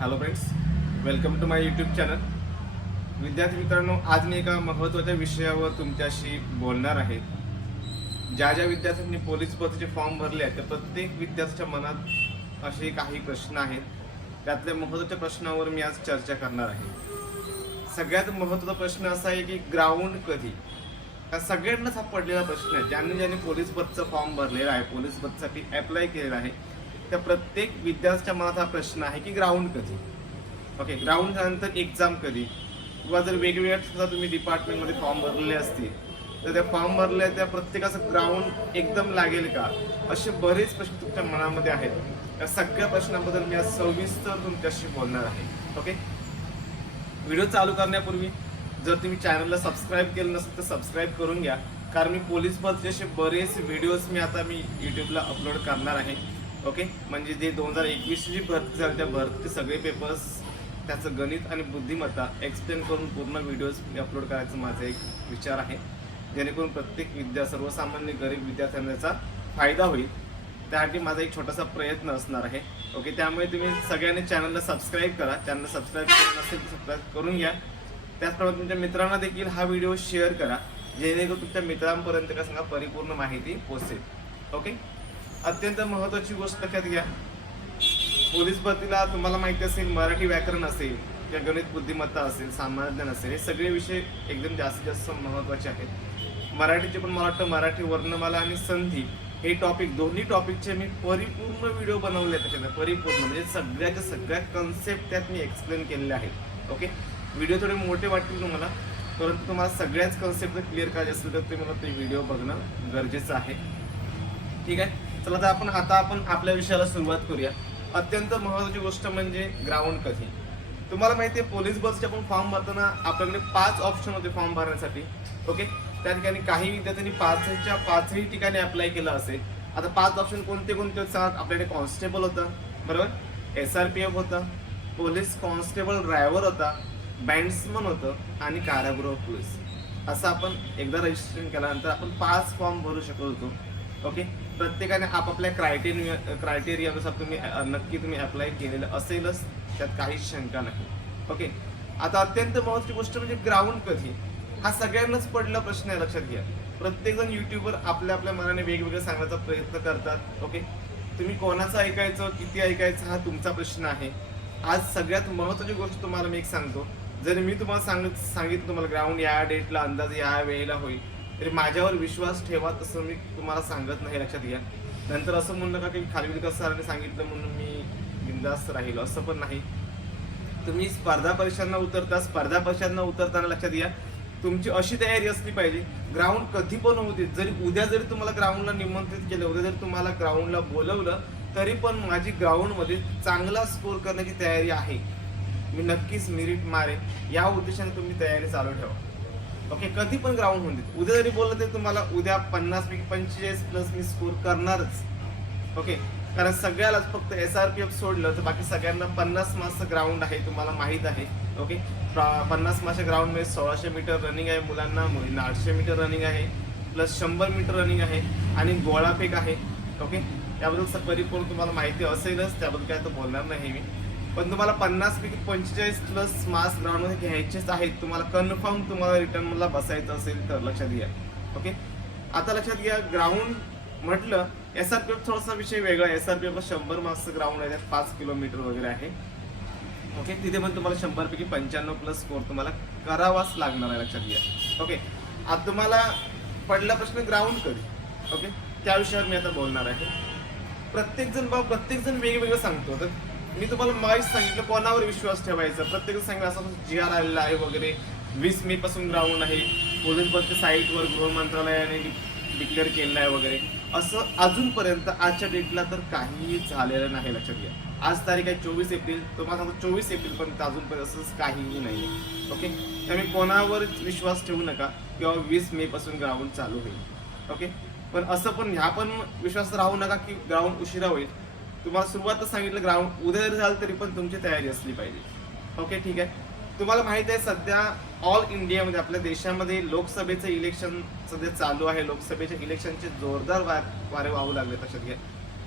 Hello friends welcome to my YouTube channel विद्यार्थी मित्रांनो आज मी एका महत्त्वाच्या विषयावर तुमच्याशी बोलणार आहे. ज्या ज्या विद्यार्थ्यांनी पोलीस भरतीचे फॉर्म भरले आहेत त्या प्रत्येक विद्यार्थ्याच्या मनात असे काही प्रश्न आहेत. त्यातल्या महत्त्वाच्या प्रश्नावर मी आज चर्चा करणार आहे. सगळ्यात महत्त्वाचा प्रश्न असा आहे की ग्राउंड कधी? हा सगळ्यांनाच हा पडलेला प्रश्न आहे. ज्यांनी ज्यांनी पोलीस पदचा फॉर्म भरलेला आहे पोलीस पदसाठी अप्लाय केलेला आहे त्या प्रत्येक विद्यार्थ्याच्या मनात हा प्रश्न आहे की ग्राउंड कधी? ओके ग्राउंड झाल्यानंतर एक्झाम कधी? किंवा जर वेगवेगळ्या सुद्धा तुम्ही डिपार्टमेंटमध्ये फॉर्म भरलेले असतील तर त्या फॉर्म भरल्या त्या प्रत्येकाचं ग्राउंड एकदम लागेल का? असे बरेच प्रश्न तुमच्या मनामध्ये आहेत. या सगळ्या प्रश्नांबद्दल मी आज सविस्तर तुमच्याशी बोलणार आहे. ओके व्हिडिओ चालू करण्यापूर्वी जर तुम्ही चॅनलला सबस्क्राईब केलं नसेल तर सबस्क्राईब करून घ्या. कारण मी पोलीस भरतीचे असे बरेच व्हिडिओज मी आता मी यूट्यूबला अपलोड करणार आहे. ओके? म्हणजे जे दोन हजार एकवीसची जी भरती झाली त्या भरतीचे सगळे पेपर्स त्याचं गणित आणि बुद्धिमत्ता एक्सप्लेन करून पूर्ण व्हिडिओज मी अपलोड करायचा माझा एक विचार आहे. जेणेकरून प्रत्येक विद्या सर्वसामान्य गरीब विद्यार्थ्यांना त्याचा फायदा होईल. त्यासाठी माझा एक छोटासा प्रयत्न असणार आहे. ओके त्यामुळे तुम्ही सगळ्यांनी चॅनलला सबस्क्राईब करा. चॅनल सबस्क्राईब करून असेल सबस्क्राईब करून घ्या. त्याचप्रमाणे तुमच्या मित्रांना देखील हा व्हिडिओ शेअर करा. जेणेकरून तुमच्या मित्रांपर्यंत का सांगा परिपूर्ण माहिती पोचेल ओके? अत्यंत महत्त्वाची गोष्ट लक्षात घ्या. पोलीस भरतीला तुम्हाला माहिती असेल मराठी व्याकरण असेल किंवा गणित बुद्धिमत्ता असेल सामान्य ज्ञान असेल हे सगळे विषय एकदम जास्तीत जास्त महत्त्वाचे आहेत. मराठीचे पण मला वाटतं मराठी वर्णमाला आणि संधी हे टॉपिक दोन्ही टॉपिकचे मी परिपूर्ण व्हिडिओ बनवले आहेत त्याच्यात परिपूर्ण. म्हणजे सगळ्याच्या सगळ्या कन्सेप्ट त्यात मी एक्सप्लेन केलेले आहेत. ओके व्हिडिओ थोडे मोठे वाटतील तुम्हाला परंतु तुम्हाला सगळ्याच कन्सेप्ट क्लिअर करायचे असेल तर तुम्हाला ते व्हिडिओ बघणं गरजेचं आहे. ठीक आहे? चला तर आपण आता आपण आपल्या विषयाला सुरुवात करूया. अत्यंत महत्वाची गोष्ट म्हणजे ग्राउंड कधी तुम्हाला माहिती आहे पोलीस बसचे आपण फॉर्म भरताना आपल्याकडे पाच ऑप्शन होते फॉर्म भरण्यासाठी. ओके त्या ठिकाणी काही विद्यार्थ्यांनी पाचच्या पाचही ठिकाणी अप्लाय केलं असेल. आता पाच ऑप्शन कोणते कोणते होते आपल्याकडे कॉन्स्टेबल होतं बरोबर? एस आर पी एफ होता पोलीस कॉन्स्टेबल ड्रायव्हर होता बँड्समन होतं आणि कारागृह पोलीस असं आपण एकदा रजिस्ट्रेशन केल्यानंतर आपण पाच फॉर्म भरू शकत होतो. ओके प्रत्येकाने आपापल्या क्रायटेरिया क्रायटेरियानुसार तुम्ही नक्की तुम्ही अप्लाय केलेलं असेलच त्यात काहीच शंका नाही. ओके आता अत्यंत महत्वाची गोष्ट म्हणजे ग्राउंड कधी? हा सगळ्यांनाच पडला प्रश्न आहे लक्षात घ्या. प्रत्येकजण युट्यूबवर आपल्या आपल्या मनाने वेगवेगळं सांगण्याचा प्रयत्न करतात ओके तुम्ही कोणाचं ऐकायचं किती ऐकायचं हा तुमचा प्रश्न आहे. आज सगळ्यात महत्वाची गोष्ट तुम्हाला मी एक सांगतो. जर मी तुम्हाला सांग सांगितलं तुम्हाला ग्राउंड या डेटला अंदाज या वेळेला होईल तरी माझ्यावर विश्वास ठेवा तसं मी तुम्हाला सांगत नाही लक्षात घ्या. नंतर असं म्हणलं का की खाली विकास सरांनी सांगितलं म्हणून मी बिंदास्त राहिलो. असं पण नाही. तुम्ही स्पर्धा परीक्षांना उतरता स्पर्धा परीक्षांना उतरताना लक्षात घ्या तुमची अशी तयारी असली पाहिजे ग्राउंड कधी पण होते जरी उद्या जरी तुम्हाला ग्राउंडला निमंत्रित केलं उद्या जरी तुम्हाला ग्राउंडला बोलवलं तरी पण माझी ग्राउंडमध्ये चांगला स्कोर करण्याची तयारी आहे. मी नक्कीच मिरिट मारेन. या उद्देशाने तुम्ही तयारी चालू ठेवा. ओके कधी पण ग्राउंड होऊन देत. उद्या जरी बोललं तरी तुम्हाला उद्या पन्नास पैकी पंचेचाळीस प्लस मी स्कोर करणारच. ओके कारण सगळ्यालाच फक्त एस आर पी एफ सोडलं तर बाकी सगळ्यांना पन्नास मार्क्सचं ग्राउंड आहे तुम्हाला माहीत आहे. ओके पन्नास मार्क्सच्या ग्राउंडमध्ये सोळाशे मीटर रनिंग आहे मुलांना मुलींना आठशे मीटर रनिंग आहे प्लस शंभर मीटर रनिंग आहे आणि गोळाफेक आहे. ओके याबद्दल परिपूर्ण तुम्हाला माहिती असेलच त्याबद्दल काय तर बोलणार नाही मी. पण तुम्हाला पन्नास पैकी पंचेचाळीस प्लस मार्क्स ग्राउंडमध्ये घ्यायचेच आहेत. तुम्हाला कन्फर्म तुम्हाला रिटर्नला बसायचं असेल तर लक्षात घ्या. ओके आता लक्षात घ्या ग्राउंड म्हटलं एस आर पी एफ थोडासा विषय वेगळा एस आर पी एफ शंभर मार्क्सचं ग्राउंड आहे त्यात पाच किलोमीटर वगैरे आहे. ओके तिथे पण तुम्हाला शंभर पैकी पंच्याण्णव प्लस स्कोर तुम्हाला करावाच लागणार आहे लक्षात घ्या. ओके आता तुम्हाला पडला प्रश्न ग्राउंड कधी? ओके त्या विषयावर मी आता बोलणार आहे. प्रत्येकजण बा प्रत्येकजण वेगवेगळं सांगतो. तर मी तुम्हाला माहीत सांगितलं कोणावर विश्वास ठेवायचा? प्रत्येक सांगितलं असं जी आर आलेला आहे वगैरे. वीस मे पासून ग्राउंड आहे. पोलीस साईटवर गृह मंत्रालयाने डिक्लेअर केलेलं आहे वगैरे. असं अजूनपर्यंत आजच्या डेटला तर काहीही झालेलं नाही लक्षात घ्या. आज तारीख आहे चोवीस एप्रिल. तुम्हाला सांगतो चोवीस एप्रिल पर्यंत अजूनपर्यंत असंच काहीही नाही ओके? त्यामुळे कोणावर विश्वास ठेवू नका किंवा वीस मे पासून ग्राउंड चालू होईल. ओके? पण असं पण ह्या पण विश्वास राहू नका की ग्राउंड उशिरा होईल. तुम्हाला सुरुवातच सांगितलं ग्राउंड उद्या जरी झालं तरी पण तुमची तयारी असली पाहिजे. ओके ठीक आहे? तुम्हाला माहीत आहे सध्या ऑल इंडियामध्ये आपल्या देशामध्ये लोकसभेचं इलेक्शन सध्या चालू आहे. लोकसभेच्या इलेक्शनचे जोरदार वा वारे वाहू लागले लक्षात घ्या.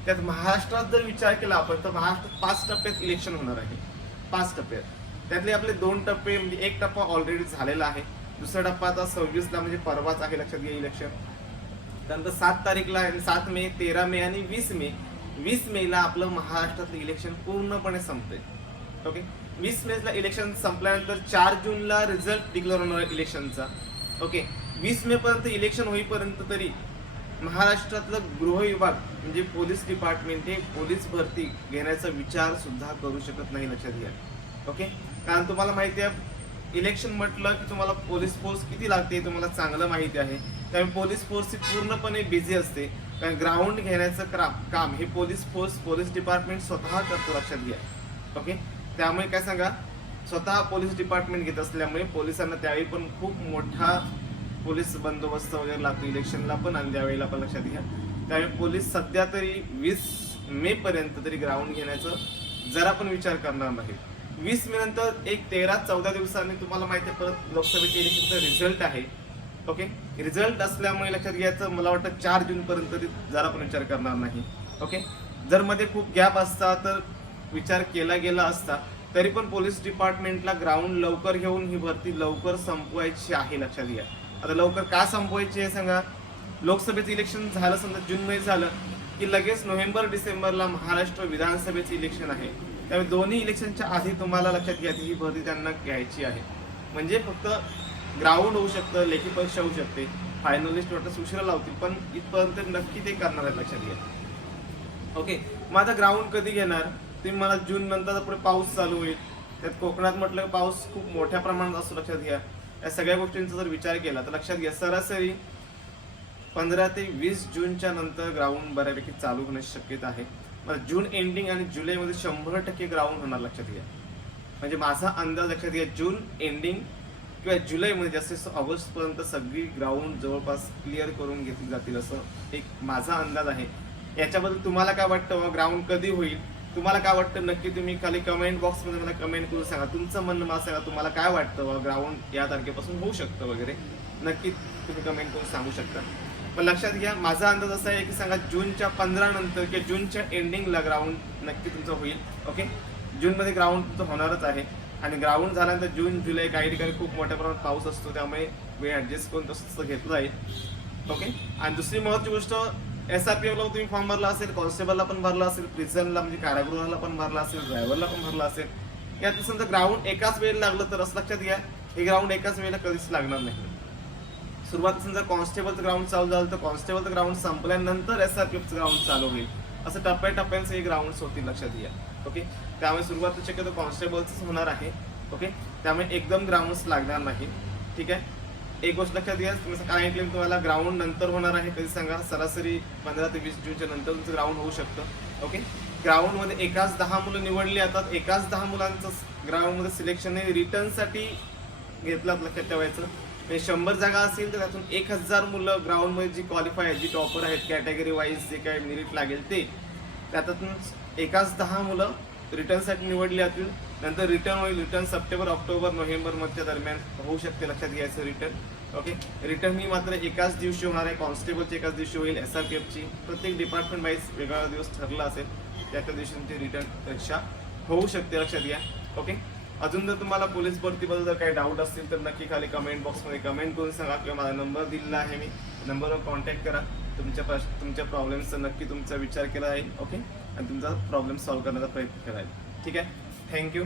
त्यात महाराष्ट्रात जर विचार केला आपण तर महाराष्ट्रात पाच टप्प्यात इलेक्शन होणार आहे. पाच टप्पे त्यातले आपले दोन टप्पे म्हणजे एक टप्पा ऑलरेडी झालेला आहे. दुसरा टप्पा आता सव्वीसला म्हणजे परवाच आहे लक्षात घ्या इलेक्शन त्यानंतर सात तारीखला आहे, सात मे तेरा मे आणि वीस मे वीस मेला आपलं महाराष्ट्रातलं इलेक्शन पूर्णपणे संपते. ओके वीस मेला इलेक्शन संपल्यानंतर चार जूनला रिझल्ट डिक्लेअर होणार इलेक्शनचा ओके वीस मे पर्यंत इलेक्शन होईपर्यंत तरी महाराष्ट्रातलं गृह विभाग म्हणजे पोलीस डिपार्टमेंट हे पोलीस भरती घेण्याचा विचार सुद्धा करू शकत नाही लक्षात घ्या. ओके कारण तुम्हाला माहिती आहे इलेक्शन म्हटलं की तुम्हाला पोलीस फोर्स किती लागते हे तुम्हाला चांगलं माहिती आहे. त्यामुळे पोलीस फोर्स ही पूर्णपणे बिझी असते. कारण ग्राउंड घेण्याचं क्राम काम हे पोलीस फोर्स पोलीस डिपार्टमेंट स्वतः करतो लक्षात घ्या. ओके त्यामुळे काय सांगा? स्वतः पोलीस डिपार्टमेंट घेत असल्यामुळे पोलिसांना त्यावेळी पण खूप मोठा पोलीस बंदोबस्त वगैरे लागतो. इलेक्शनला पण आणि त्यावेळेला पण लक्षात घ्या. त्यामुळे पोलीस सध्या तरी वीस मे पर्यंत तरी ग्राउंड घेण्याचं जरा पण विचार करणार नाही. वीस मे नंतर एक तेरा चौदा दिवसांनी तुम्हाला माहिती आहे परत लोकसभेचे इलेक्शनचा रिझल्ट आहे. ओके रिझल्ट असल्यामुळे लक्षात घ्यायचं मला वाटतं चार जून पर्यंत तरी जरा पण विचार करणार नाही. ओके? जर मध्ये खूप गॅप असता तर विचार केला गेला असता तरी पण पोलीस डिपार्टमेंटला ग्राउंड लवकर घेऊन ही भरती लवकर संपवायची आहे लक्षात घ्या. आता लवकर का संपवायची आहे सांगा? लोकसभेचं इलेक्शन झालं समजा जूनमध्ये झालं की लगेच नोव्हेंबर डिसेंबरला महाराष्ट्र विधानसभेचं इलेक्शन आहे. त्यामुळे दोन्ही इलेक्शनच्या आधी तुम्हाला लक्षात घ्या ही भरती त्यांना घ्यायची आहे. म्हणजे फक्त ग्राउंड होऊ शकतं लेखी परीक्षा होऊ शकते. फायनलिस्ट वाटत उशिरा लावतील पण इथपर्यंत नक्की ते करणार आहे लक्षात घ्या. ओके मग आता ग्राउंड कधी घेणार? तुम्ही मला जून नंतर पुढे पाऊस चालू होईल. त्यात कोकणात म्हटलं पाऊस खूप मोठ्या प्रमाणात असतो लक्षात घ्या. या सगळ्या गोष्टींचा जर विचार केला तर लक्षात घ्या सरासरी पंधरा ते वीस जूनच्या नंतर ग्राउंड बऱ्यापैकी चालू होण्याची शक्यता आहे. मला जून एंडिंग आणि जुलैमध्ये शंभर टक्के ग्राउंड होणार लक्षात घ्या. म्हणजे माझा अंदाज लक्षात घ्या जून एंडिंग किंवा जुलैमध्ये जास्तीत जास्त ऑगस्टपर्यंत सगळी ग्राउंड जवळपास क्लिअर करून घेतली जातील असं एक माझा अंदाज आहे. याच्याबद्दल तुम्हाला काय वाटतं? ग्राउंड कधी होईल? तुम्हाला काय वाटतं? नक्की तुम्ही खाली कमेंट बॉक्समध्ये मला कमेंट करून सांगा. तुमचं म्हणणं मला सांगा. तुम्हाला काय वाटतं? ग्राउंड या तारखेपासून होऊ शकतं वगैरे? नक्की तुम्ही कमेंट करून सांगू शकता. पण लक्षात घ्या माझा अंदाज असा आहे की सांगा जूनच्या पंधरा नंतर किंवा जूनच्या एंडिंगला ग्राउंड नक्की तुमचं होईल. ओके जूनमध्ये ग्राउंड तुमचं होणारच आहे. आणि ग्राउंड झाल्यानंतर जून जुलै काही ठिकाणी खूप मोठ्या प्रमाणात पाऊस असतो त्यामुळे वेळ ॲडजस्ट करून तसं तसं घेतलं जाईल. ओके आणि दुसरी महत्त्वाची गोष्ट एस आर पी एफला तुम्ही फॉर्म भरला असेल कॉन्स्टेबलला पण भरला असेल प्रिझनला म्हणजे कारागृहाला पण भरला असेल ड्रायव्हरला पण भरला असेल. यात समजा ग्राउंड एकाच वेळेला लागलं तर असं लक्षात घ्या हे ग्राउंड एकाच वेळेला कधीच लागणार नाही. सुरुवात समजा कॉन्स्टेबलचं ग्राउंड चालू झालं तर कॉन्स्टेबलचं ग्राउंड संपल्यानंतर एस आर पी एफचं ग्राउंड चालू होईल. असं टप्प्याटप्प्यांचं हे ग्राउंड्स होतील लक्षात घ्या. ओके? त्यामुळे सुरुवात शक्यतो कॉन्स्टेबलच होणार आहे. ओके? त्यामुळे एकदम ग्राउंड्स लागणार नाही. ठीक आहे? एक गोष्ट लक्षात घ्या तुम्ही काय ऐकलं तुम्हाला ग्राउंड नंतर होणार आहे कधी सांगा. सरासरी पंधरा ते वीस जूनच्या नंतर तुमचं ग्राउंड होऊ शकतं. ओके? ग्राउंडमध्ये एकाच दहा मुलं निवडली जातात. एकाच दहा मुलांचं ग्राउंडमध्ये सिलेक्शन हे रिटर्नसाठी घेतलं लक्षात ठेवायचं. म्हणजे शंभर जागा असेल तर त्यातून एक हजार मुलं ग्राउंडमध्ये जी क्वालिफाय आहेत जी टॉपर आहेत कॅटेगरी वाईज जे काय मेरिट लागेल ते त्यातून एकाच दहा मुलं रिटर्नसाठी निवडली जातील. नंतर रिटर्न होईल. रिटर्न सप्टेंबर ऑक्टोबर नोव्हेंबर मधच्या दरम्यान होऊ शकते. लक्षात घ्यायचं रिटर्न ओके रिटर्न ही मात्र एकाच दिवशी होणार आहे. कॉन्स्टेबलची एकाच दिवशी होईल. एस आर पी एफची प्रत्येक डिपार्टमेंट वाईज वेगळा दिवस ठरला असेल. त्या त्या दिवशी तुमची रिटर्न परीक्षा होऊ शकते. लक्षात घ्या. ओके अजून जर तुम्हाला पोलीस भरतीबद्दल जर काही डाऊट असतील तर नक्की खाली कमेंट बॉक्समध्ये कमेंट करून सांगा. किंवा माझा नंबर दिलेला आहे मी. नंबरवर कॉन्टॅक्ट करा. तुमच्या प्रश तुमच्या प्रॉब्लेम्सचा नक्की तुमचा विचार केला जाईल ओके आणि तुमचा प्रॉब्लेम सॉल्व्ह करण्याचा प्रयत्न केला जाईल. ठीक आहे? थँक्यू